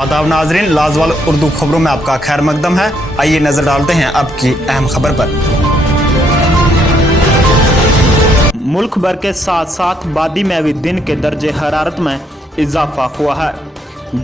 आदाब नाजरीन, लाजवाल उर्दू खबरों में आपका खैर मकदम है। आइए नजर डालते हैं अब की अहम खबर पर। मुल्क भर के साथ साथ वादी में भी दिन के दर्जे हरारत में इजाफा हुआ है।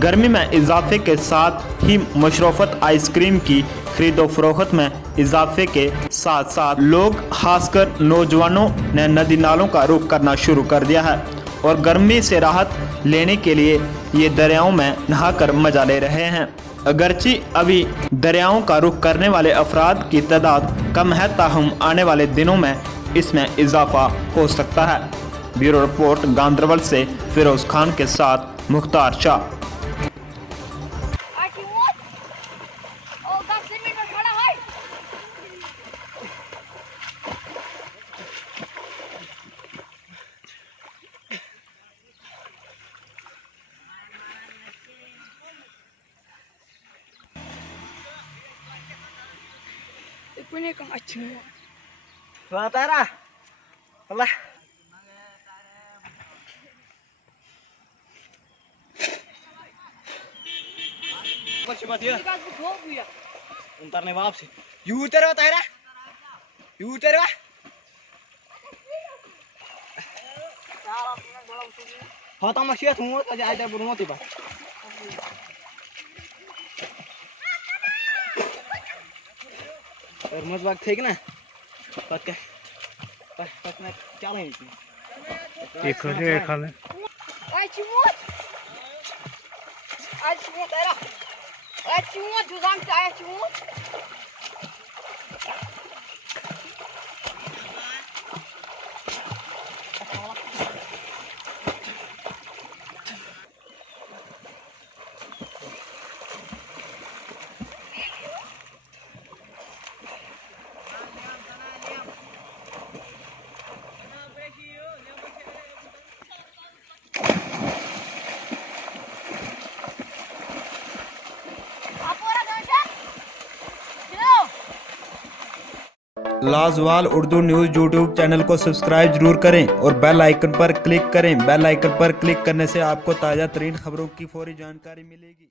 गर्मी में इजाफे के साथ ही मशरूफत आइसक्रीम की खरीदो फरोख्त में इजाफे के साथ साथ लोग खासकर नौजवानों ने नदी नालों का रुख करना शुरू कर दिया है और गर्मी से राहत लेने के लिए ये दरियाओं में नहाकर मजा ले रहे हैं। अगरचे अभी दरियाओं का रुख करने वाले अफराद की तादाद कम है, ताहम आने वाले दिनों में इसमें इजाफा हो सकता है। ब्यूरो रिपोर्ट गांधरबल से फिरोज खान के साथ Mukhtar Shah. Punya kang acung. Tara. Allah. Macam mana dia? Ikat buku ya. Untar nih वापसी. Yuter wa Tara. Yuter wa. हाँ तो मशीन थूँ तो जाए जाए बुरुमो तीबा और मत बाग ठीक ना बात क्या बात में क्या नहीं एक ले खा ले आज चिमोट तेरा आज चिमोट जुजाम से आया चिमोट लाजवाल उर्दू न्यूज़ यूट्यूब चैनल को सब्सक्राइब जरूर करें और बेल आइकन पर क्लिक करें। बेल आइकन पर क्लिक करने से आपको ताज़ा तरीन खबरों की फौरी जानकारी मिलेगी।